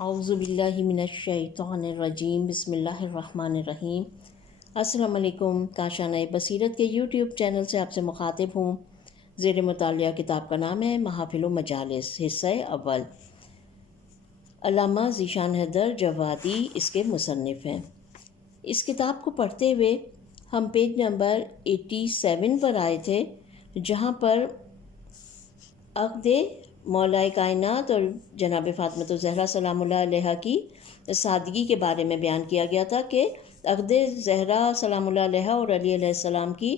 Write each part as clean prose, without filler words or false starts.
اعوذ باللہ من الشیطان الرجیم، بسم اللہ الرحمن الرحیم۔ السلام علیکم۔ کاشانہ بصیرت کے یوٹیوب چینل سے آپ سے مخاطب ہوں۔ زیر مطالعہ کتاب کا نام ہے محافل و مجالس، حصہ اول۔ علامہ ذیشان حیدر جوادی اس کے مصنف ہیں۔ اس کتاب کو پڑھتے ہوئے ہم پیج نمبر 87 پر آئے تھے، جہاں پر عقد مولائے کائنات اور جناب فاطمہ الزہرا سلام اللہ علیہا کی سادگی کے بارے میں بیان کیا گیا تھا کہ عقد زہرا سلام اللہ علیہا اور علی علیہ السلام کی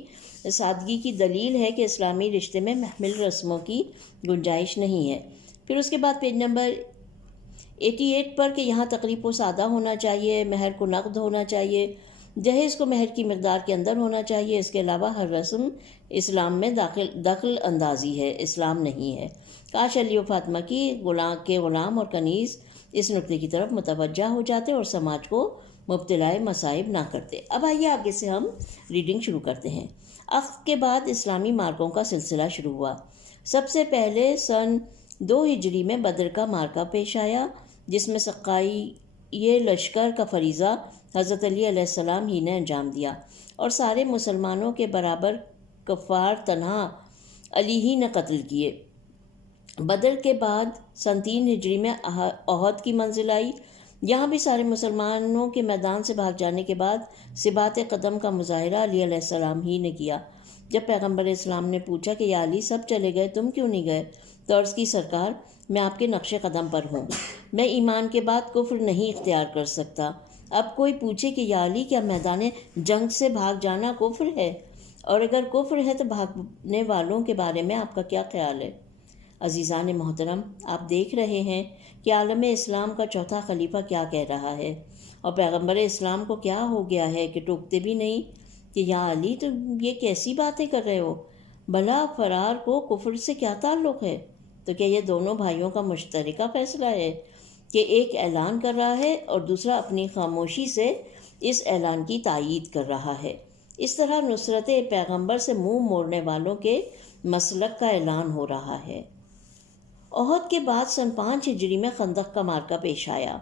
سادگی کی دلیل ہے کہ اسلامی رشتے میں محمل رسموں کی گنجائش نہیں ہے۔ پھر اس کے بعد پیج نمبر 88 پر کہ یہاں تقریب و سادہ ہونا چاہیے، مہر کو نقد ہونا چاہیے، جہیز کو مہر کی مقدار کے اندر ہونا چاہیے، اس کے علاوہ ہر رسم اسلام میں دخل اندازی ہے، اسلام نہیں ہے۔ کاش علی و فاطمہ کی غلام اور کنیز اس نقطے کی طرف متوجہ ہو جاتے اور سماج کو مبتلا مصائب نہ کرتے۔ اب آئیے آگے سے ہم ریڈنگ شروع کرتے ہیں۔ عقد کے بعد اسلامی مارکوں کا سلسلہ شروع ہوا۔ سب سے پہلے سن 2 ہجری میں بدر کا مارکہ پیش آیا، جس میں سقائی لشکر کا فریضہ حضرت علی علیہ السلام ہی نے انجام دیا اور سارے مسلمانوں کے برابر کفار تنہا علی ہی نے قتل کیے۔ بدر کے بعد سن 3 ہجری میں احد کی منزل آئی۔ یہاں بھی سارے مسلمانوں کے میدان سے بھاگ جانے کے بعد ثبات قدم کا مظاہرہ علی علیہ السلام ہی نے کیا۔ جب پیغمبر اسلام نے پوچھا کہ یا علی سب چلے گئے، تم کیوں نہیں گئے؟ تو عرض کی سرکار، میں آپ کے نقش قدم پر ہوں، میں ایمان کے بعد کفر نہیں اختیار کر سکتا۔ اب کوئی پوچھے کہ یا علی کیا میدان جنگ سے بھاگ جانا کفر ہے؟ اور اگر کفر ہے تو بھاگنے والوں کے بارے میں آپ کا کیا خیال ہے؟ عزیزان محترم، آپ دیکھ رہے ہیں کہ عالم اسلام کا چوتھا خلیفہ کیا کہہ رہا ہے، اور پیغمبر اسلام کو کیا ہو گیا ہے کہ ٹوکتے بھی نہیں کہ یا علی تم یہ کیسی باتیں کر رہے ہو؟ بھلا فرار کو کفر سے کیا تعلق ہے؟ تو کیا یہ دونوں بھائیوں کا مشترکہ فیصلہ ہے کہ ایک اعلان کر رہا ہے اور دوسرا اپنی خاموشی سے اس اعلان کی تائید کر رہا ہے؟ اس طرح نصرت پیغمبر سے منہ موڑنے والوں کے مسلک کا اعلان ہو رہا ہے۔ احد کے بعد سن 5 ہجری میں خندق کا مارکہ پیش آیا،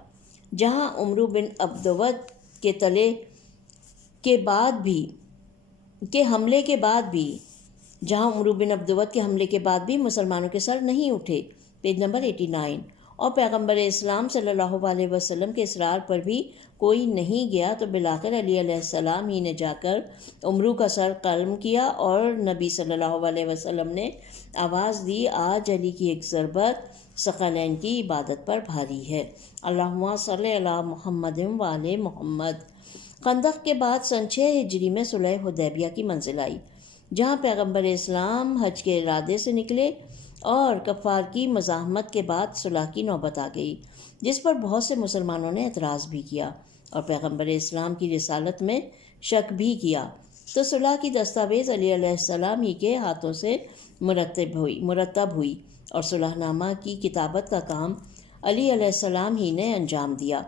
جہاں عمرو بن عبدود کے حملے کے بعد بھی مسلمانوں کے سر نہیں اٹھے۔ Page number 89۔ اور پیغمبر اسلام صلی اللہ علیہ وسلم کے اصرار پر بھی کوئی نہیں گیا تو بالآخر علی علیہ السلام ہی نے جا کر عمرو کا سر قلم کیا اور نبی صلی اللہ علیہ وسلم نے آواز دی، آج علی کی ایک ضربت ثقلین کی عبادت پر بھاری ہے، اللہم صلی علی محمد و آل محمد۔ خندق کے بعد سن 6 ہجری میں صلح حدیبیہ کی منزل آئی، جہاں پیغمبر اسلام حج کے ارادے سے نکلے اور کفار کی مزاحمت کے بعد صلح کی نوبت آ گئی، جس پر بہت سے مسلمانوں نے اعتراض بھی کیا اور پیغمبر اسلام کی رسالت میں شک بھی کیا۔ تو صلح کی دستاویز علی علیہ السلام ہی کے ہاتھوں سے مرتب ہوئی اور صلح نامہ کی کتابت کا کام علی علیہ السلام ہی نے انجام دیا۔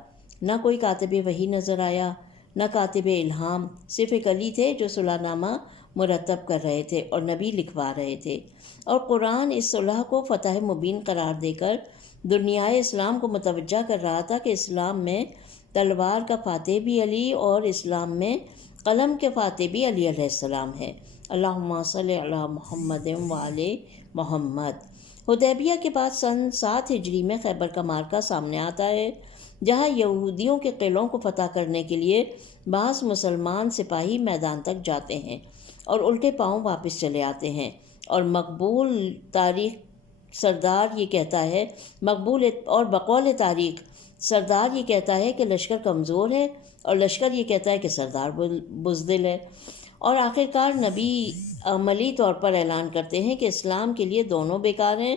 نہ کوئی کاتب وحی نظر آیا، نہ کاتب الہام، صرف ایک علی تھے جو صلح نامہ مرتب کر رہے تھے اور نبی لکھوا رہے تھے، اور قرآن اس صلح کو فتح مبین قرار دے کر دنیائے اسلام کو متوجہ کر رہا تھا کہ اسلام میں تلوار کا فاتح بھی علی اور اسلام میں قلم کے فاتح بھی علی علیہ السلام ہے، اللہم صلی علی محمد و آل محمد۔ حدیبیہ کے بعد سن 7 ہجری میں خیبر کا مارکہ سامنے آتا ہے، جہاں یہودیوں کے قلعوں کو فتح کرنے کے لیے بعض مسلمان سپاہی میدان تک جاتے ہیں اور الٹے پاؤں واپس چلے آتے ہیں، اور بقول تاریخ سردار یہ کہتا ہے کہ لشکر کمزور ہے اور لشکر یہ کہتا ہے کہ سردار بزدل ہے، اور آخرکار نبی عملی طور پر اعلان کرتے ہیں کہ اسلام کے لیے دونوں بیکار ہیں،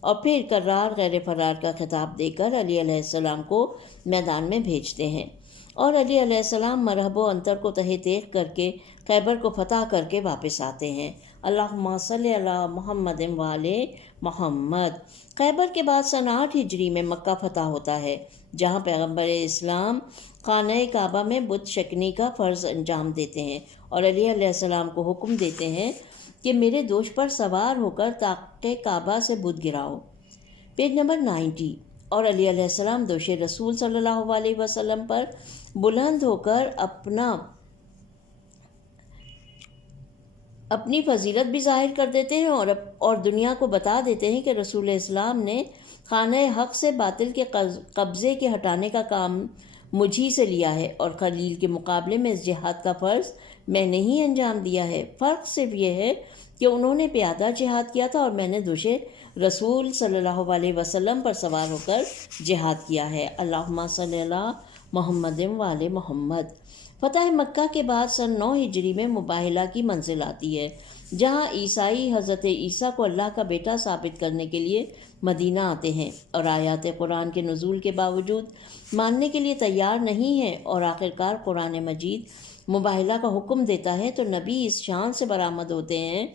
اور پھر کرار غیر فرار کا خطاب دے کر علی علیہ السلام کو میدان میں بھیجتے ہیں، اور علی علیہ السلام مرحب و انتر کو تہہ تیغ کر کے خیبر کو فتح کر کے واپس آتے ہیں، اللہم صلی علی محمد و آل محمد۔ خیبر کے بعد سن 8 ہجری میں مکہ فتح ہوتا ہے، جہاں پیغمبر اسلام خانہ کعبہ میں بت شکنی کا فرض انجام دیتے ہیں اور علی علیہ السلام کو حکم دیتے ہیں کہ میرے دوش پر سوار ہو کر طاق کعبہ سے بت گراؤ۔ Page number 90۔ اور علی علیہ السلام دوش رسول صلی اللہ علیہ وسلم پر بلند ہو کر اپنی فضیلت بھی ظاہر کر دیتے ہیں اور دنیا کو بتا دیتے ہیں کہ رسول اسلام نے خانہ حق سے باطل کے قبضے کے ہٹانے کا کام مجھی سے لیا ہے، اور خلیل کے مقابلے میں اس جہاد کا فرض میں نے ہی انجام دیا ہے۔ فرق صرف یہ ہے کہ انہوں نے پیادہ جہاد کیا تھا اور میں نے دوش رسول صلی اللہ علیہ وسلم پر سوار ہو کر جہاد کیا ہے۔ اللہم صلی اللہ محمد وآل محمد۔ فتح مکہ کے بعد سن 9 ہجری میں مباہلہ کی منزل آتی ہے، جہاں عیسائی حضرت عیسیٰ کو اللہ کا بیٹا ثابت کرنے کے لیے مدینہ آتے ہیں اور آیات قرآن کے نزول کے باوجود ماننے کے لیے تیار نہیں ہیں، اور آخرکار قرآن مجید مباہلہ کا حکم دیتا ہے تو نبی اس شان سے برآمد ہوتے ہیں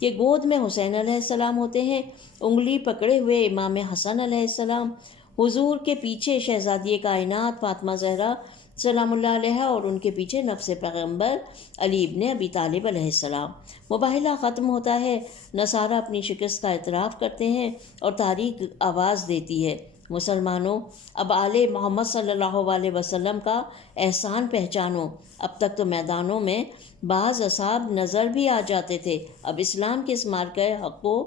کہ گود میں حسین علیہ السلام ہوتے ہیں، انگلی پکڑے ہوئے امام حسن علیہ السلام، حضور کے پیچھے شہزادی کائنات فاطمہ زہرا سلام اللہ علیہ، اور ان کے پیچھے نفس پیغمبر علی ابن ابی طالب علیہ السلام۔ مباہلہ ختم ہوتا ہے، نصارہ اپنی شکست کا اعتراف کرتے ہیں اور تاریخ آواز دیتی ہے، مسلمانوں اب آل محمد صلی اللہ علیہ وسلم کا احسان پہچانو۔ اب تک تو میدانوں میں بعض اصحاب نظر بھی آ جاتے تھے، اب اسلام کے اس مارکہ حق و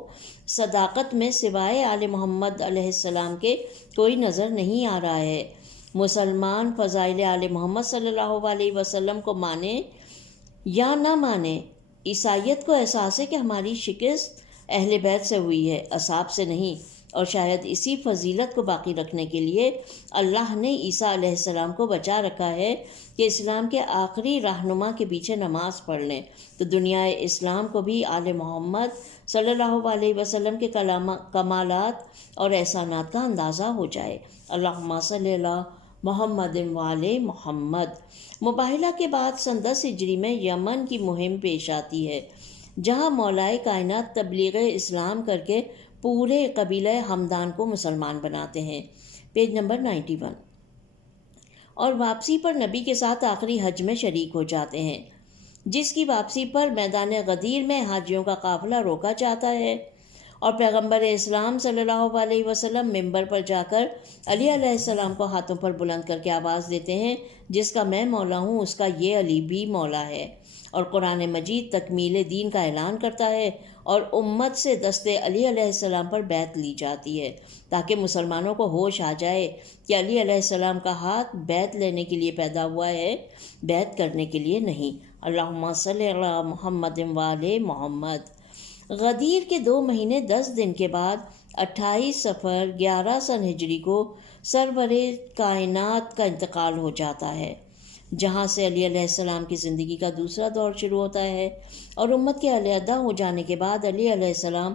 صداقت میں سوائے آل محمد علیہ السلام کے کوئی نظر نہیں آ رہا ہے۔ مسلمان فضائل آل محمد صلی اللہ علیہ وسلم کو مانے یا نہ مانے، عیسائیت کو احساس ہے کہ ہماری شکست اہل بیت سے ہوئی ہے، اصحاب سے نہیں، اور شاید اسی فضیلت کو باقی رکھنے کے لیے اللہ نے عیسیٰ علیہ السلام کو بچا رکھا ہے کہ اسلام کے آخری رہنما کے پیچھے نماز پڑھ لیں تو دنیا اسلام کو بھی آل محمد صلی اللہ علیہ وسلم کے کمالات اور احسانات کا اندازہ ہو جائے۔ اللہم صلی اللہ محمد وآل محمد۔ مباہلہ کے بعد سن 10 ہجری میں یمن کی مہم پیش آتی ہے، جہاں مولائے کائنات تبلیغ اسلام کر کے پورے قبیلہ ہمدان کو مسلمان بناتے ہیں۔ Page number 91۔ اور واپسی پر نبی کے ساتھ آخری حج میں شریک ہو جاتے ہیں، جس کی واپسی پر میدان غدیر میں حاجیوں کا قافلہ روکا جاتا ہے، اور پیغمبر اسلام صلی اللہ علیہ وسلم منبر پر جا کر علی علیہ السلام کو ہاتھوں پر بلند کر کے آواز دیتے ہیں، جس کا میں مولا ہوں اس کا یہ علی بھی مولا ہے، اور قرآن مجید تکمیل دین کا اعلان کرتا ہے، اور امت سے دست علی علیہ السلام پر بیعت لی جاتی ہے تاکہ مسلمانوں کو ہوش آ جائے کہ علی علیہ السلام کا ہاتھ بیعت لینے کے لیے پیدا ہوا ہے، بیعت کرنے کے لیے نہیں۔ اللہم صلی علی محمد وآل محمد۔ غدیر کے 2 مہینے 10 دن کے بعد 28 صفر 11 سن ہجری کو سرور کائنات کا انتقال ہو جاتا ہے، جہاں سے علی علیہ السلام کی زندگی کا دوسرا دور شروع ہوتا ہے، اور امت کے علیحدہ ہو جانے کے بعد علی علیہ السلام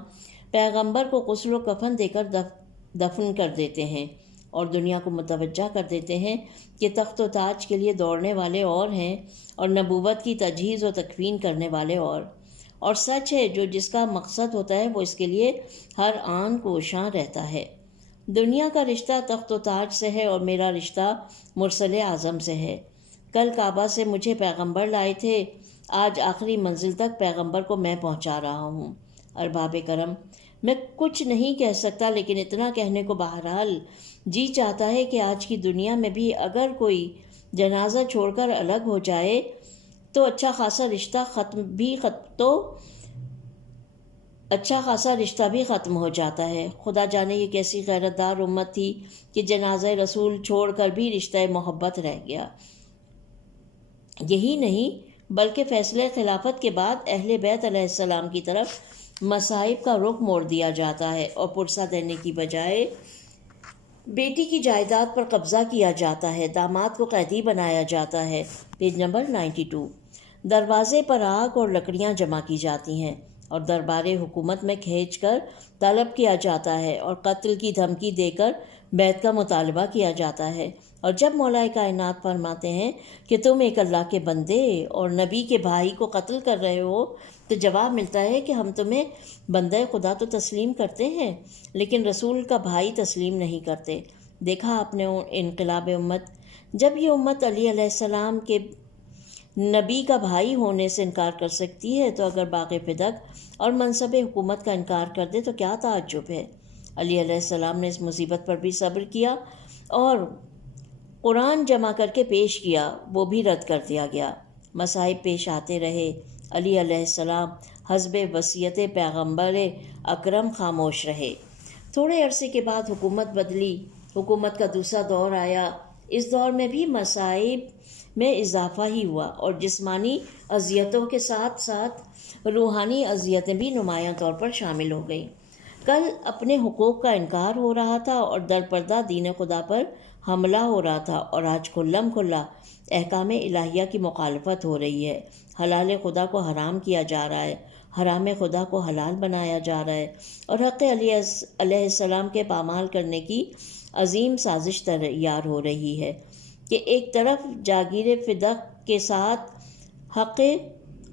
پیغمبر کو غسل و کفن دے کر دفن کر دیتے ہیں، اور دنیا کو متوجہ کر دیتے ہیں کہ تخت و تاج کے لیے دوڑنے والے اور ہیں اور نبوت کی تجہیز و تکفین کرنے والے اور سچ ہے جو جس کا مقصد ہوتا ہے وہ اس کے لیے ہر آن کوشاں رہتا ہے۔ دنیا کا رشتہ تخت و تاج سے ہے اور میرا رشتہ مرسل اعظم سے ہے۔ کل کعبہ سے مجھے پیغمبر لائے تھے، آج آخری منزل تک پیغمبر کو میں پہنچا رہا ہوں۔ ارباب کرم، میں کچھ نہیں کہہ سکتا، لیکن اتنا کہنے کو بہرحال جی چاہتا ہے کہ آج کی دنیا میں بھی اگر کوئی جنازہ چھوڑ کر الگ ہو جائے تو اچھا خاصا رشتہ بھی ختم ہو جاتا ہے۔ خدا جانے یہ کیسی غیرت دار امت تھی کہ جنازہ رسول چھوڑ کر بھی رشتہ محبت رہ گیا۔ یہی نہیں بلکہ فیصلہ خلافت کے بعد اہل بیت علیہ السلام کی طرف مصائب کا رخ موڑ دیا جاتا ہے، اور پرسہ دینے کی بجائے بیٹی کی جائیداد پر قبضہ کیا جاتا ہے، داماد کو قیدی بنایا جاتا ہے۔ Page number 92۔ دروازے پر آگ اور لکڑیاں جمع کی جاتی ہیں اور دربار حکومت میں کھینچ کر طلب کیا جاتا ہے اور قتل کی دھمکی دے کر بیعت کا مطالبہ کیا جاتا ہے، اور جب مولا کائنات فرماتے ہیں کہ تم ایک اللہ کے بندے اور نبی کے بھائی کو قتل کر رہے ہو تو جواب ملتا ہے کہ ہم تمہیں بندہ خدا تو تسلیم کرتے ہیں لیکن رسول کا بھائی تسلیم نہیں کرتے۔ دیکھا آپ نے انقلاب امت، جب یہ امت علی علیہ السلام کے نبی کا بھائی ہونے سے انکار کر سکتی ہے تو اگر باغ فدق اور منصب حکومت کا انکار کر دے تو کیا تعجب ہے۔ علی علیہ السلام نے اس مصیبت پر بھی صبر کیا اور قرآن جمع کر کے پیش کیا، وہ بھی رد کر دیا گیا۔ مصائب پیش آتے رہے۔ علی علیہ السلام حسب وصیت پیغمبر اکرم خاموش رہے۔ تھوڑے عرصے کے بعد حکومت بدلی، حکومت کا دوسرا دور آیا۔ اس دور میں بھی مصائب میں اضافہ ہی ہوا اور جسمانی اذیتوں کے ساتھ ساتھ روحانی اذیتیں بھی نمایاں طور پر شامل ہو گئیں۔ کل اپنے حقوق کا انکار ہو رہا تھا اور در پردہ دین خدا پر حملہ ہو رہا تھا، اور آج کھلم کھلا احکام الہیہ کی مخالفت ہو رہی ہے۔ حلال خدا کو حرام کیا جا رہا ہے، حرام خدا کو حلال بنایا جا رہا ہے، اور حق علیہ السلام کے پامال کرنے کی عظیم سازش تیار ہو رہی ہے کہ ایک طرف جاگیر فدق کے ساتھ حق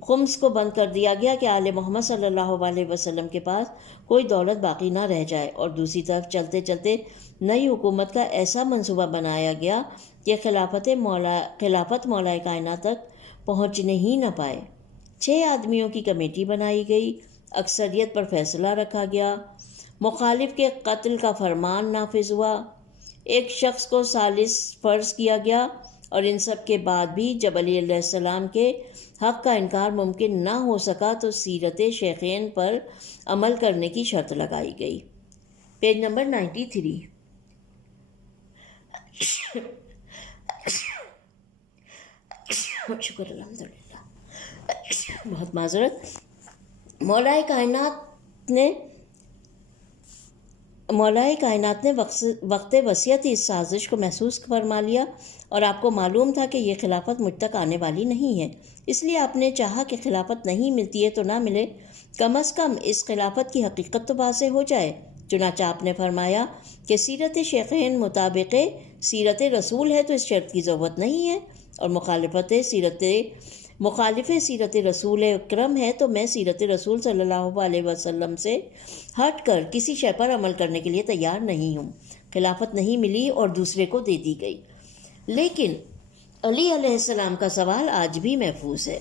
خمس کو بند کر دیا گیا کہ آل محمد صلی اللہ علیہ وسلم کے پاس کوئی دولت باقی نہ رہ جائے، اور دوسری طرف چلتے چلتے نئی حکومت کا ایسا منصوبہ بنایا گیا کہ خلافت مولا کائنات تک پہنچنے ہی نہ پائے۔ 6 آدمیوں کی کمیٹی بنائی گئی، اکثریت پر فیصلہ رکھا گیا، مخالف کے قتل کا فرمان نافذ ہوا، ایک شخص کو ثالث فرض کیا گیا، اور ان سب کے بعد بھی جب علی علیہ السلام کے حق کا انکار ممکن نہ ہو سکا تو سیرت شیخین پر عمل کرنے کی شرط لگائی گئی۔ Page number 93۔ شکر الحمدللہ، بہت معذرت۔ مولا کائنات نے وقت وصیت اس سازش کو محسوس فرما لیا، اور آپ کو معلوم تھا کہ یہ خلافت مجھ تک آنے والی نہیں ہے، اس لیے آپ نے چاہا کہ خلافت نہیں ملتی ہے تو نہ ملے، کم از کم اس خلافت کی حقیقت تو واضح ہو جائے۔ چنانچہ آپ نے فرمایا کہ سیرت شیخین مطابق سیرت رسول ہے تو اس شرط کی ضرورت نہیں ہے، اور مخالف سیرت رسول اکرم ہے تو میں سیرت رسول صلی اللہ علیہ وسلم سے ہٹ کر کسی شے پر عمل کرنے کے لیے تیار نہیں ہوں۔ خلافت نہیں ملی اور دوسرے کو دے دی گئی، لیکن علی علیہ السلام کا سوال آج بھی محفوظ ہے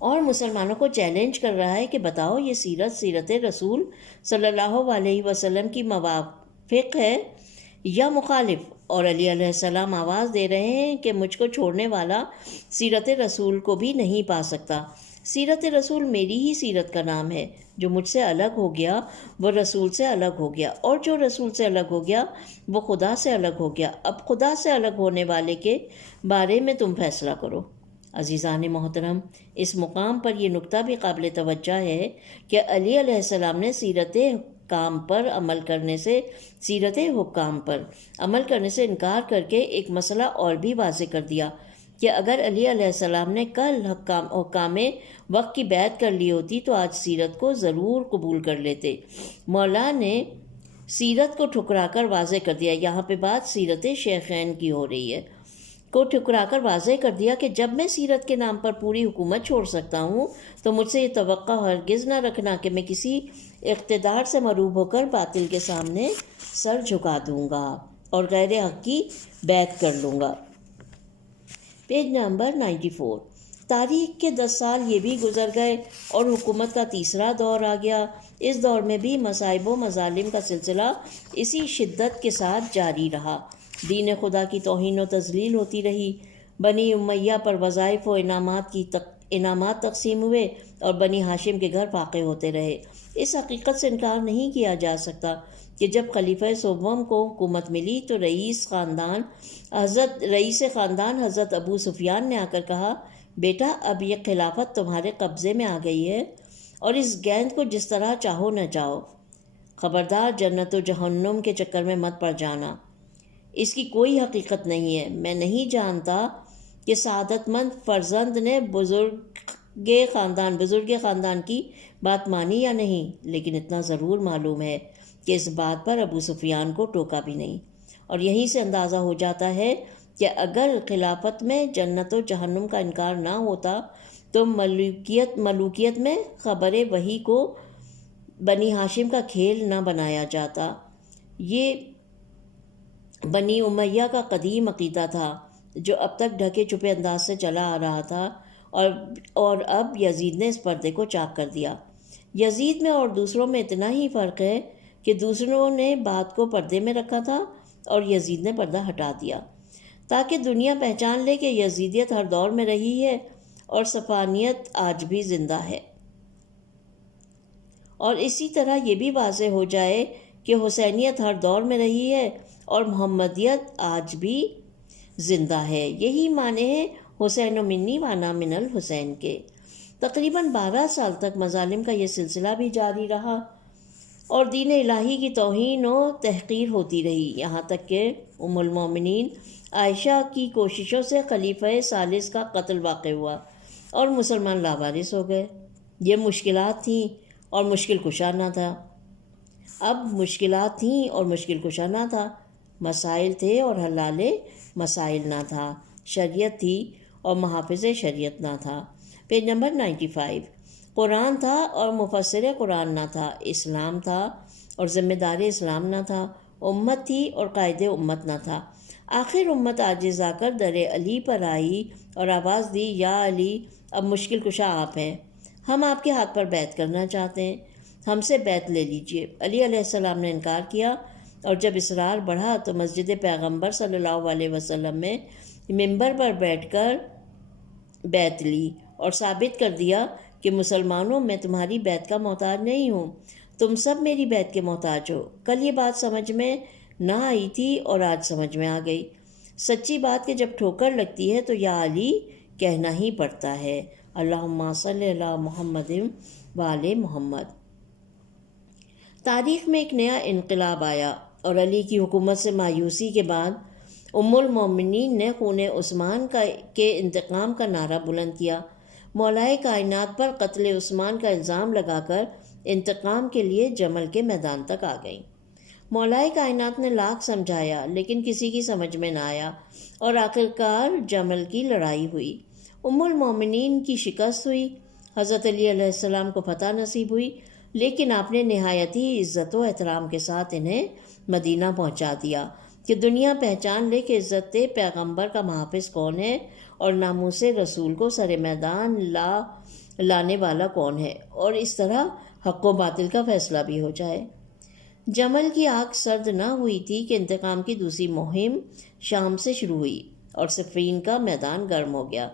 اور مسلمانوں کو چیلنج کر رہا ہے کہ بتاؤ یہ سیرت رسول صلی اللہ علیہ وسلم کی موافق ہے یا مخالف؟ اور علی علیہ السلام آواز دے رہے ہیں کہ مجھ کو چھوڑنے والا سیرت رسول کو بھی نہیں پا سکتا۔ سیرت رسول میری ہی سیرت کا نام ہے، جو مجھ سے الگ ہو گیا وہ رسول سے الگ ہو گیا، اور جو رسول سے الگ ہو گیا وہ خدا سے الگ ہو گیا۔ اب خدا سے الگ ہونے والے کے بارے میں تم فیصلہ کرو۔ عزیزان محترم، اس مقام پر یہ نکتہ بھی قابل توجہ ہے کہ علی علیہ السلام نے سیرت حکام پر عمل کرنے سے انکار کر کے ایک مسئلہ اور بھی واضح کر دیا کہ اگر علی علیہ السلام نے کل حکام وقت کی بیعت کر لی ہوتی تو آج سیرت کو ضرور قبول کر لیتے۔ مولا نے سیرت کو ٹھکرا کر واضح کر دیا، یہاں پہ بات سیرت شیخین کی ہو رہی ہے، کو ٹھکرا کر واضح کر دیا کہ جب میں سیرت کے نام پر پوری حکومت چھوڑ سکتا ہوں تو مجھ سے یہ توقع ہرگز نہ رکھنا کہ میں کسی اقتدار سے مروب ہو کر باطل کے سامنے سر جھکا دوں گا اور غیر حق کی بیعت کر لوں گا۔ Page number 94۔ تاریخ کے 10 سال یہ بھی گزر گئے اور حکومت کا تیسرا دور آ گیا۔ اس دور میں بھی مصائب و مظالم کا سلسلہ اسی شدت کے ساتھ جاری رہا۔ دین خدا کی توہین و تذلیل ہوتی رہی، بنی امیہ پر وظائف و انعامات تقسیم ہوئے اور بنی ہاشم کے گھر فاقے ہوتے رہے۔ اس حقیقت سے انکار نہیں کیا جا سکتا کہ جب خلیفہ سوم کو حکومت ملی تو رئیس خاندان حضرت ابو سفیان نے آ کر کہا، بیٹا اب یہ خلافت تمہارے قبضے میں آ گئی ہے اور اس گیند کو جس طرح چاہو نہ جاؤ، خبردار جنت و جہنم کے چکر میں مت پڑ جانا، اس کی کوئی حقیقت نہیں ہے۔ میں نہیں جانتا کہ سعادت مند فرزند نے بزرگ خاندان کی بات مانی یا نہیں، لیکن اتنا ضرور معلوم ہے کہ اس بات پر ابو سفیان کو ٹوکا بھی نہیں، اور یہیں سے اندازہ ہو جاتا ہے کہ اگر خلافت میں جنت و جہنم کا انکار نہ ہوتا تو ملوکیت میں خبر وحی کو بنی ہاشم کا کھیل نہ بنایا جاتا۔ یہ بنی امیہ کا قدیم عقیدہ تھا جو اب تک ڈھکے چھپے انداز سے چلا آ رہا تھا، اور اب یزید نے اس پردے کو چاک کر دیا۔ یزید میں اور دوسروں میں اتنا ہی فرق ہے کہ دوسروں نے بات کو پردے میں رکھا تھا اور یزید نے پردہ ہٹا دیا، تاکہ دنیا پہچان لے کہ یزیدیت ہر دور میں رہی ہے اور صفانیت آج بھی زندہ ہے، اور اسی طرح یہ بھی واضح ہو جائے کہ حسینیت ہر دور میں رہی ہے اور محمدیت آج بھی زندہ ہے۔ یہی معنی ہے حسین منی وانا من الحسین کے۔ تقریباً 12 سال تک مظالم کا یہ سلسلہ بھی جاری رہا اور دین الہی کی توہین و تحقیر ہوتی رہی، یہاں تک کہ ام المومنین عائشہ کی کوششوں سے خلیفہ ثالث کا قتل واقع ہوا اور مسلمان لاوارث ہو گئے۔ یہ مشکلات تھیں اور مشکل کشا نہ تھا۔ اب مشکلات تھیں اور مشکل کشا نہ تھا، مسائل تھے اور حلال مسائل نہ تھا، شریعت تھی اور محافظ شریعت نہ تھا۔ Page number 95۔ قرآن تھا اور مفسر قرآن نہ تھا، اسلام تھا اور ذمہ دار اسلام نہ تھا، امت تھی اور قائد امت نہ تھا۔ آخر امت عاجز آ کر در علی پر آئی اور آواز دی، یا علی، اب مشکل کشا آپ ہیں، ہم آپ کے ہاتھ پر بیعت کرنا چاہتے ہیں، ہم سے بیعت لے لیجئے۔ علی علیہ السلام نے انکار کیا، اور جب اصرار بڑھا تو مسجد پیغمبر صلی اللہ علیہ وسلم میں منبر پر بیٹھ کر بیعت لی اور ثابت کر دیا کہ مسلمانوں، میں تمہاری بیعت کا محتاج نہیں ہوں، تم سب میری بیعت کے محتاج ہو۔ کل یہ بات سمجھ میں نہ آئی تھی اور آج سمجھ میں آ گئی۔ سچی بات کہ جب ٹھوکر لگتی ہے تو یا علی کہنا ہی پڑتا ہے۔ اللہم صلی علی محمد وآل محمد۔ تاریخ میں ایک نیا انقلاب آیا اور علی کی حکومت سے مایوسی کے بعد ام المومنین نے خون عثمان کے انتقام کا نعرہ بلند کیا۔ مولائے کائنات پر قتل عثمان کا الزام لگا کر انتقام کے لیے جمل کے میدان تک آ گئیں۔ مولائے کائنات نے لاکھ سمجھایا لیکن کسی کی سمجھ میں نہ آیا اور آخرکار جمل کی لڑائی ہوئی۔ ام المومنین کی شکست ہوئی، حضرت علی علیہ السلام کو فتح نصیب ہوئی، لیکن آپ نے نہایت ہی عزت و احترام کے ساتھ انہیں مدینہ پہنچا دیا کہ دنیا پہچان لے کہ عزت پیغمبر کا محافظ کون ہے اور ناموس رسول کو سر میدان لانے والا کون ہے، اور اس طرح حق و باطل کا فیصلہ بھی ہو جائے۔ جمل کی آگ سرد نہ ہوئی تھی کہ انتقام کی دوسری مہم شام سے شروع ہوئی اور صفین کا میدان گرم ہو گیا۔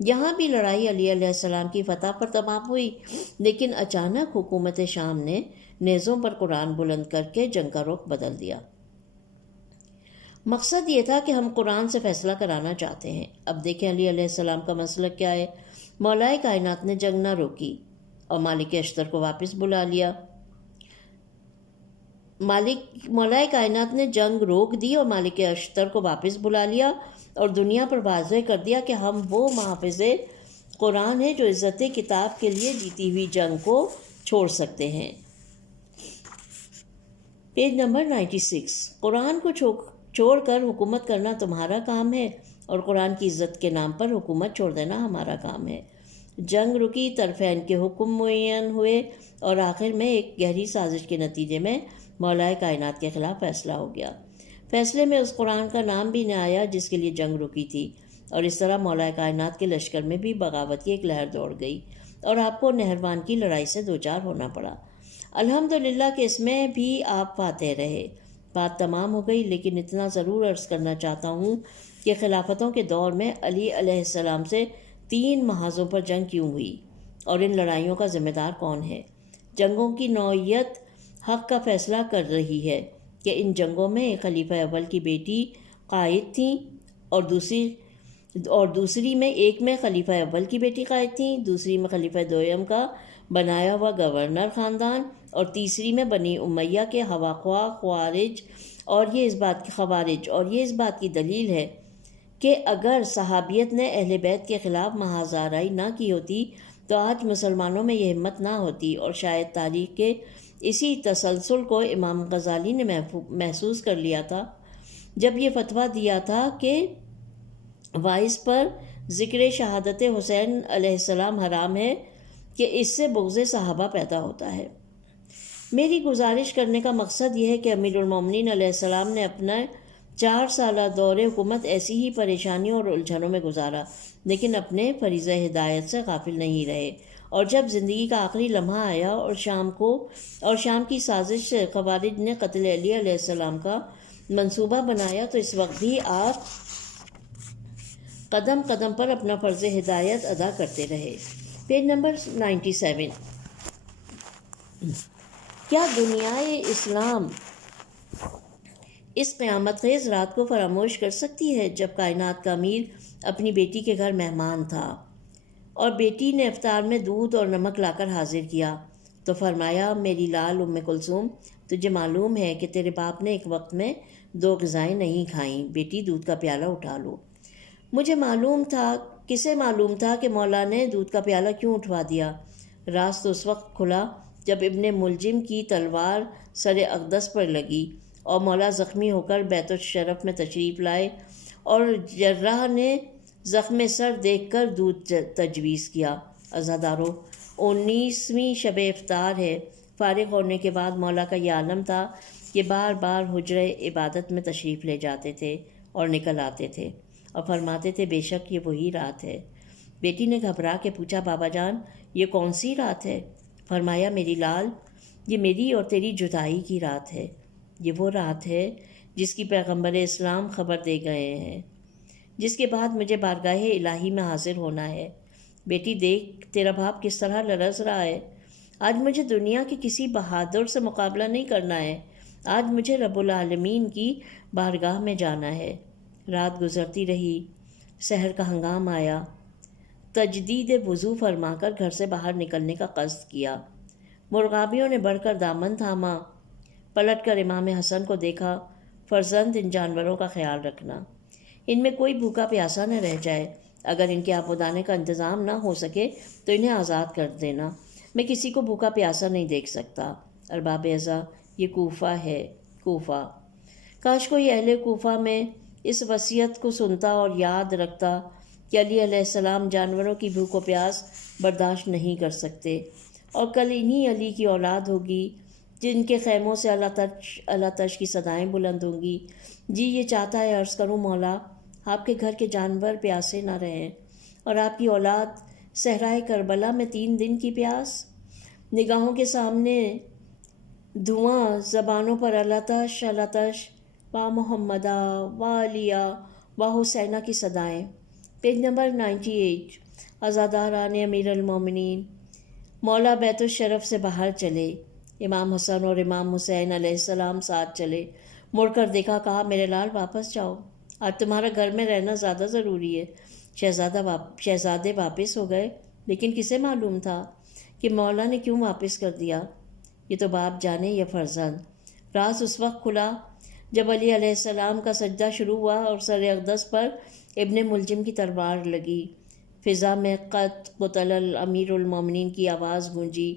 یہاں بھی لڑائی علی علیہ السلام کی فتح پر تمام ہوئی، لیکن اچانک حکومت شام نے نیزوں پر قرآن بلند کر کے جنگ کا رخ بدل دیا۔ مقصد یہ تھا کہ ہم قرآن سے فیصلہ کرانا چاہتے ہیں۔ اب دیکھیں علی علیہ السلام کا مسلک کیا ہے۔ مولائے کائنات نے جنگ نہ روکی اور مالک اشتر کو واپس بلا لیا۔ مولائے کائنات نے جنگ روک دی اور مالک اشتر کو واپس بلا لیا اور دنیا پر واضح کر دیا کہ ہم وہ محافظ قرآن ہیں جو عزت کتاب کے لیے جیتی ہوئی جنگ کو چھوڑ سکتے ہیں۔ Page number 96۔ قرآن کو چھوڑ کر حکومت کرنا تمہارا کام ہے اور قرآن کی عزت کے نام پر حکومت چھوڑ دینا ہمارا کام ہے۔ جنگ رکی، طرفین کے حکم معین ہوئے اور آخر میں ایک گہری سازش کے نتیجے میں مولائے کائنات کے خلاف فیصلہ ہو گیا۔ فیصلے میں اس قرآن کا نام بھی نہ آیا جس کے لیے جنگ رکی تھی، اور اس طرح مولائے کائنات کے لشکر میں بھی بغاوت کی ایک لہر دوڑ گئی اور آپ کو نہروان کی لڑائی سے دوچار ہونا پڑا۔ الحمدللہ کہ اس میں بھی آپ فاتح رہے۔ بات تمام ہو گئی، لیکن اتنا ضرور عرض کرنا چاہتا ہوں کہ خلافتوں کے دور میں علی علیہ السلام سے 3 محاذوں پر جنگ کیوں ہوئی اور ان لڑائیوں کا ذمہ دار کون ہے۔ جنگوں کی نوعیت حق کا فیصلہ کر رہی ہے کہ ان جنگوں میں خلیفہ اول کی بیٹی قائد تھیں اور دوسری میں ایک میں خلیفہ اول کی بیٹی قائد تھیں، دوسری میں خلیفہ دوم کا بنایا ہوا گورنر خاندان، اور تیسری میں بنی امیہ کے ہواخواہ خوارج، اور یہ اس بات کی دلیل ہے کہ اگر صحابیت نے اہل بیت کے خلاف محاذ آرائی نہ کی ہوتی تو آج مسلمانوں میں یہ ہمت نہ ہوتی، اور شاید تاریخ کے اسی تسلسل کو امام غزالی نے محسوس کر لیا تھا جب یہ فتویٰ دیا تھا کہ وائس پر ذکر شہادت حسین علیہ السلام حرام ہے کہ اس سے بغض صحابہ پیدا ہوتا ہے۔ میری گزارش کرنے کا مقصد یہ ہے کہ امیر المومنین علیہ السلام نے اپنا 4 سالہ دور حکومت ایسی ہی پریشانیوں اور الجھنوں میں گزارا، لیکن اپنے فریضہ ہدایت سے غافل نہیں رہے اور جب زندگی کا آخری لمحہ آیا اور شام کی سازش سے خوارج نے قتل علی علیہ السلام کا منصوبہ بنایا تو اس وقت بھی آپ قدم قدم پر اپنا فرض ہدایت ادا کرتے رہے۔ Page number 97۔ کیا دنیائے اسلام اس قیامت خیز رات کو فراموش کر سکتی ہے جب کائنات کا امیر اپنی بیٹی کے گھر مہمان تھا اور بیٹی نے افطار میں دودھ اور نمک لا کر حاضر کیا تو فرمایا، میری لال ام کلثوم، تجھے معلوم ہے کہ تیرے باپ نے ایک وقت میں 2 غذائیں نہیں کھائیں، بیٹی دودھ کا پیالہ اٹھا لو۔ مجھے معلوم تھا، کسے معلوم تھا کہ مولا نے دودھ کا پیالہ کیوں اٹھوا دیا؟ راز تو اس وقت کھلا جب ابن ملجم کی تلوار سر اقدس پر لگی اور مولا زخمی ہو کر بیت الشرف میں تشریف لائے اور جراح نے زخم سر دیکھ کر دودھ تجویز کیا۔ عزادارو، 19ویں شب افطار ہے۔ فارغ ہونے کے بعد مولا کا یہ عالم تھا کہ بار بار حجرہ عبادت میں تشریف لے جاتے تھے اور نکل آتے تھے اور فرماتے تھے، بے شک یہ وہی رات ہے۔ بیٹی نے گھبرا کے پوچھا، بابا جان یہ کون سی رات ہے؟ فرمایا، میری لال، یہ میری اور تیری جدائی کی رات ہے۔ یہ وہ رات ہے جس کی پیغمبر اسلام خبر دے گئے ہیں، جس کے بعد مجھے بارگاہ الہی میں حاضر ہونا ہے۔ بیٹی دیکھ، تیرا باپ کس طرح لرز رہا ہے۔ آج مجھے دنیا کے کسی بہادر سے مقابلہ نہیں کرنا ہے، آج مجھے رب العالمین کی بارگاہ میں جانا ہے۔ رات گزرتی رہی، سحر کا ہنگام آیا۔ تجدید وضو فرما کر گھر سے باہر نکلنے کا قصد کیا۔ مرغابیوں نے بڑھ کر دامن تھاما۔ پلٹ کر امام حسن کو دیکھا، فرزند ان جانوروں کا خیال رکھنا، ان میں کوئی بھوکا پیاسا نہ رہ جائے، اگر ان کے آب و دانے کا انتظام نہ ہو سکے تو انہیں آزاد کر دینا، میں کسی کو بھوکا پیاسا نہیں دیکھ سکتا۔ ارباب اعزا، یہ کوفہ ہے، کوفہ۔ کاش کوئی اہل کوفہ میں اس وصیت کو سنتا اور یاد رکھتا کہ علی علیہ السلام جانوروں کی بھوک و پیاس برداشت نہیں کر سکتے، اور کل انہی علی کی اولاد ہوگی جن کے خیموں سے اللہ تش کی صدائیں بلند ہوں گی۔ جی یہ چاہتا ہے عرض کروں، مولا آپ کے گھر کے جانور پیاسے نہ رہیں اور آپ کی اولاد صحرائے کربلا میں 3 دن کی پیاس۔ نگاہوں کے سامنے دھواں، زبانوں پر اللہ تش وا محمدہ وا علیہ وا حسینہ کی صدائیں۔ Page number 98۔ عزاداران امیر المومنین، مولا بیت الشرف سے باہر چلے، امام حسن اور امام حسین علیہ السلام ساتھ چلے۔ مڑ کر دیکھا، کہا، میرے لال واپس جاؤ، آج تمہارا گھر میں رہنا زیادہ ضروری ہے۔ شہزادے واپس ہو گئے، لیکن کسے معلوم تھا کہ مولا نے کیوں واپس کر دیا؟ یہ تو باپ جانے یا فرزند۔ راز اس وقت کھلا جب علی علیہ السلام کا سجدہ شروع ہوا اور سر اقدس پر ابن ملجم کی تلوار لگی۔ فضا میں قد قتل الامیر المومنین کی آواز گونجی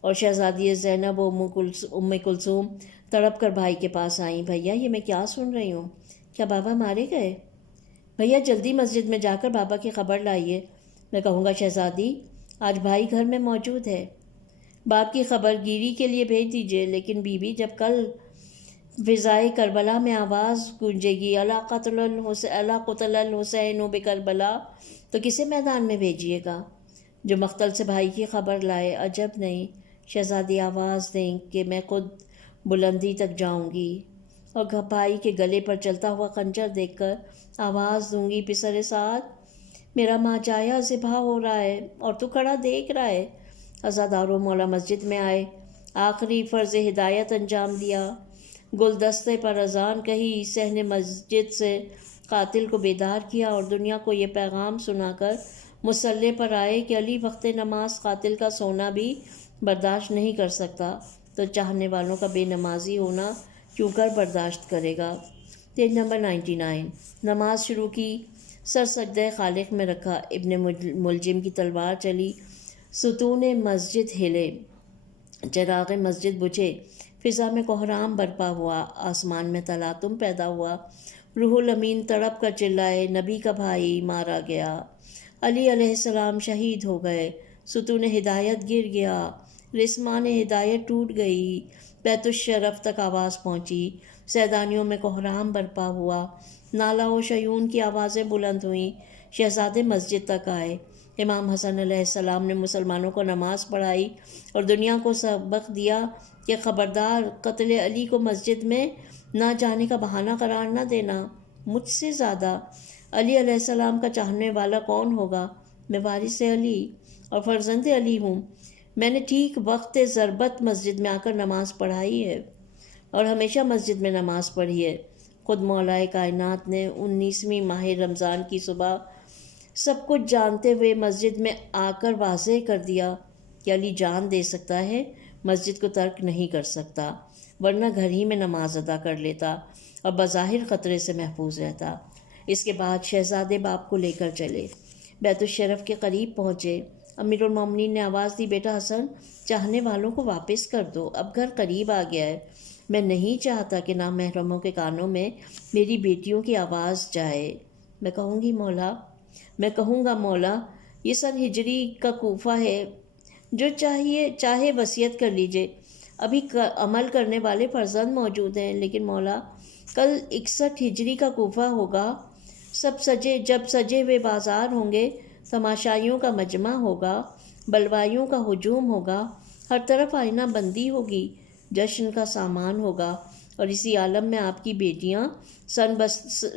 اور شہزادی زینب و ام کلثوم تڑپ کر بھائی کے پاس آئیں۔ بھیا، یہ میں کیا سن رہی ہوں؟ کیا بابا مارے گئے؟ بھیا جلدی مسجد میں جا کر بابا کی خبر لائیے۔ میں کہوں گا شہزادی، آج بھائی گھر میں موجود ہے، باپ کی خبر گیری کے لیے بھیج دیجیے۔ لیکن بیوی، جب کل فضائے کربلا میں آواز گونجے گی، الا قتل الحسین بکربلا، تو کسے میدان میں بھیجیے گا جو مقتل سے بھائی کی خبر لائے؟ عجب نہیں، شہزادی آواز دیں کہ میں خود بلندی تک جاؤں گی اور بھائی کے گلے پر چلتا ہوا خنجر دیکھ کر آواز دوں گی، پسر سعد، میرا ماجایا ذبح ہو رہا ہے اور تو کھڑا دیکھ رہا ہے۔ عزادارو، مولا مسجد میں آئے، آخری فرض ہدایت انجام دیا، گلدستے پر اذان کہی، صحن مسجد سے قاتل کو بیدار کیا اور دنیا کو یہ پیغام سنا کر مصلی پر آئے کہ علی وقت نماز قاتل کا سونا بھی برداشت نہیں کر سکتا، تو چاہنے والوں کا بے نمازی ہونا کیوں کر برداشت کرے گا۔ Page number 99۔ نماز شروع کی، سر سجدہ خالق میں رکھا، ابن ملجم کی تلوار چلی، ستون مسجد ہلے، چراغ مسجد بجھے، فضا میں کوہرام برپا ہوا، آسمان میں تلاطم پیدا ہوا، روح الامین تڑپ کر چلائے، نبی کا بھائی مارا گیا، علی علیہ السلام شہید ہو گئے، ستون ہدایت گر گیا، رسمان ہدایت ٹوٹ گئی، بیت الشرف تک آواز پہنچی، سیدانیوں میں کوہرام برپا ہوا، نالہ و شیون کی آوازیں بلند ہوئیں، شہزادے مسجد تک آئے، امام حسن علیہ السلام نے مسلمانوں کو نماز پڑھائی اور دنیا کو سبق دیا کہ خبردار قتل علی کو مسجد میں نہ جانے کا بہانہ قرار نہ دینا۔ مجھ سے زیادہ علی علیہ السلام کا چاہنے والا کون ہوگا؟ میں وارث علی اور فرزند علی ہوں۔ میں نے ٹھیک وقت ضربت مسجد میں آ کر نماز پڑھائی ہے اور ہمیشہ مسجد میں نماز پڑھی ہے۔ خود مولا کائنات نے 19ویں ماہ رمضان کی صبح سب کچھ جانتے ہوئے مسجد میں آ کر واضح کر دیا کہ علی جان دے سکتا ہے، مسجد کو ترک نہیں کر سکتا، ورنہ گھر ہی میں نماز ادا کر لیتا اور بظاہر خطرے سے محفوظ رہتا۔ اس کے بعد شہزادے باپ کو لے کر چلے، بیت الشرف کے قریب پہنچے۔ امیر المومنین نے آواز دی، بیٹا حسن، چاہنے والوں کو واپس کر دو، اب گھر قریب آ گیا ہے۔ میں نہیں چاہتا کہ نامحرموں کے کانوں میں میری بیٹیوں کی آواز جائے۔ میں کہوں گا مولا، یہ سن ہجری کا کوفہ ہے، جو چاہے وصیت کر لیجئے، ابھی عمل کرنے والے فرزند موجود ہیں، لیکن مولا کل 61 ہجری کا کوفہ ہوگا، جب سجے ہوئے بازار ہوں گے، تماشائیوں کا مجمع ہوگا، بلوائیوں کا ہجوم ہوگا، ہر طرف آئینہ بندی ہوگی، جشن کا سامان ہوگا، اور اسی عالم میں آپ کی بیٹیاں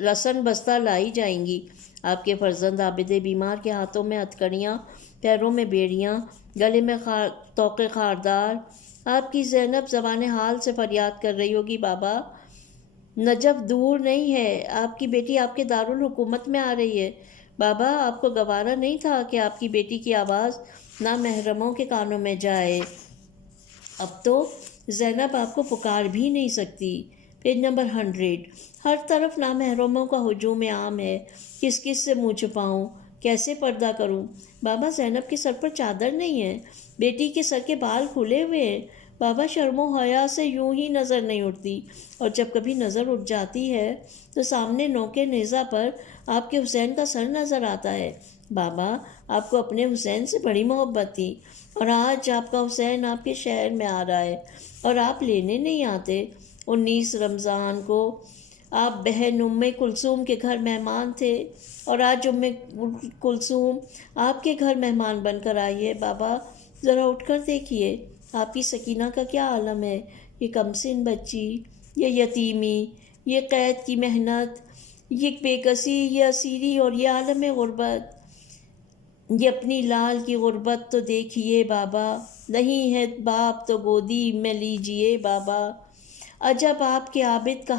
رسن بستہ لائی جائیں گی۔ آپ کے فرزند عابد بیمار کے ہاتھوں میں ہتھکڑیاں، پیروں میں بیڑیاں، گلے میں توق خاردار۔ آپ کی زینب زبان حال سے فریاد کر رہی ہوگی، بابا نجف دور نہیں ہے، آپ کی بیٹی آپ کے دارالحکومت میں آ رہی ہے۔ بابا آپ کو گوارا نہیں تھا کہ آپ کی بیٹی کی آواز نامحرموں کے کانوں میں جائے، اب تو زینب آپ کو پکار بھی نہیں سکتی۔ Page number 100۔ ہر طرف نامحرموں کا ہجوم عام ہے، کس سے منہ چھپاؤں، کیسے پردہ کروں؟ بابا زینب کے سر پر چادر نہیں ہے، بیٹی کے سر کے بال کھلے ہوئے ہیں، بابا شرم و حیا سے یوں ہی نظر نہیں اٹھتی، اور جب کبھی نظر اٹھ جاتی ہے تو سامنے نوکے نیزہ پر آپ کے حسین کا سر نظر آتا ہے۔ بابا آپ کو اپنے حسین سے بڑی محبت تھی، اور آج آپ کا حسین آپ کے شہر میں آ رہا ہے اور آپ لینے نہیں آتے۔ 19 رمضان کو آپ بہن ام کلثوم کے گھر مہمان تھے، اور آج ام کلثوم آپ کے گھر مہمان بن کر آئی ہے۔ بابا ذرا اٹھ کر دیکھیے، آپ کی سکینہ کا کیا عالم ہے، یہ کمسن بچی، یہ یتیمی، یہ قید کی محنت، یہ بے کسی، یہ اسیری، اور یہ عالم غربت، یہ اپنی لال کی غربت تو دیکھیے بابا، نہیں ہے باپ تو گودی میں لیجئے بابا۔ عجب آپ کے عابد کا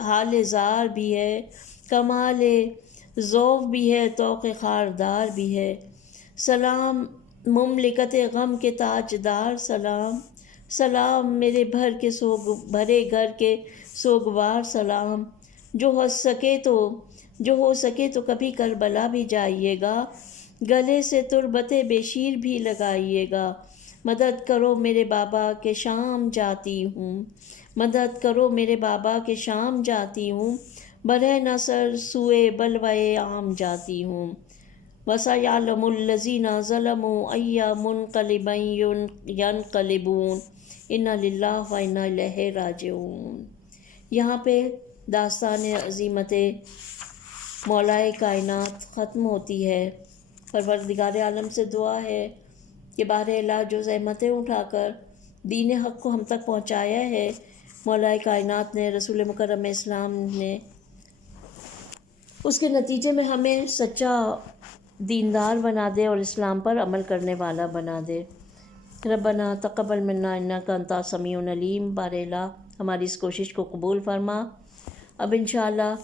حال زار بھی ہے، کمال ذوق بھی ہے، توق خاردار بھی ہے۔ سلام مملکت غم کے تاجدار، سلام سلام میرے بھرے گھر کے سوگوار، سلام۔ جو ہو سکے تو کبھی کربلا بھی جائیے گا، گلے سے تربت بشیر بھی لگائیے گا۔ مدد کرو میرے بابا کہ شام جاتی ہوں، مدد کرو میرے بابا کہ شام جاتی ہوں، برہ نصر سوئے بلوائے عام جاتی ہوں۔ وَسَيَعْلَمُ الَّذِينَ ظَلَمُوا أَيَّ مُنقَلِبٍ يَنقَلِبُونَ اِنَّا لِلَّهِ وَإِنَّا إِلَيْهِ رَاجِعُونَ۔ یہاں پہ داستان عظیمت مولائے کائنات ختم ہوتی ہے۔ پروردگار عالم سے دعا ہے کہ بار الہ جو زحمتیں اٹھا کر دین حق کو ہم تک پہنچایا ہے، مولائے کائنات نے، رسول مکرم اسلام نے، اس کے نتیجے میں ہمیں سچا دیندار بنا دے اور اسلام پر عمل کرنے والا بنا دے۔ ربنا تقبل منا انک انت السمیع العلیم۔ بار الہ ہماری اس کوشش کو قبول فرما۔ اب انشاءاللہ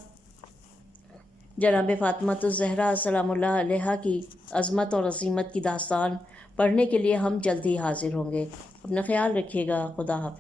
جناب فاطمۃ الزہرا سلام اللہ علیہا کی عظمت اور عظیمت کی داستان پڑھنے کے لیے ہم جلد ہی حاضر ہوں گے۔ اپنا خیال رکھیے گا۔ خدا حافظ۔